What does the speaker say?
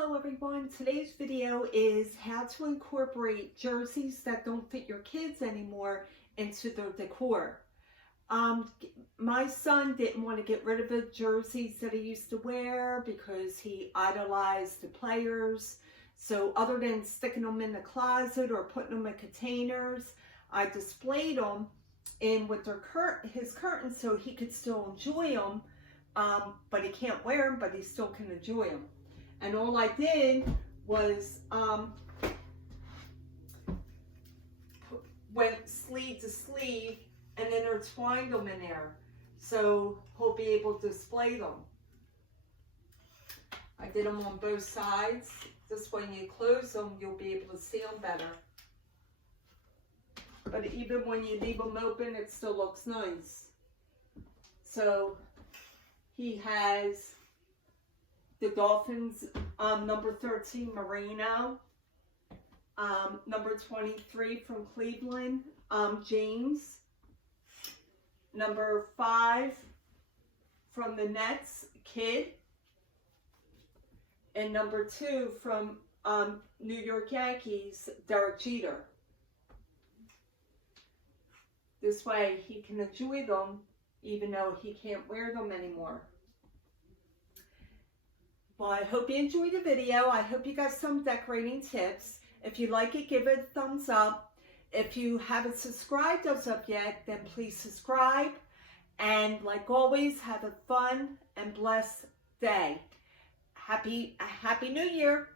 Hello everyone, today's video is how to incorporate jerseys that don't fit your kids anymore into their decor. My son didn't want to get rid of the jerseys that he used to wear because he idolized the players. So other than sticking them in the closet or putting them in containers, I displayed them in with his curtains so he could still enjoy them. But he can't wear them, but he still can enjoy them. And all I did was went sleeve to sleeve and intertwined them in there. So he'll be able to display them. I did them on both sides. This way when you close them, you'll be able to see them better. But even when you leave them open, it still looks nice. So he has the Dolphins, number 13, Marino. Number 23 from Cleveland, James. Number 5 from the Nets, Kid. And number 2 from New York Yankees, Derek Jeter. This way he can enjoy them even though he can't wear them anymore. Well, I hope you enjoyed the video. I hope you got some decorating tips. If you like it, give it a thumbs up. If you haven't subscribed us up yet, then please subscribe. And like always, have a fun and blessed day. Happy New Year.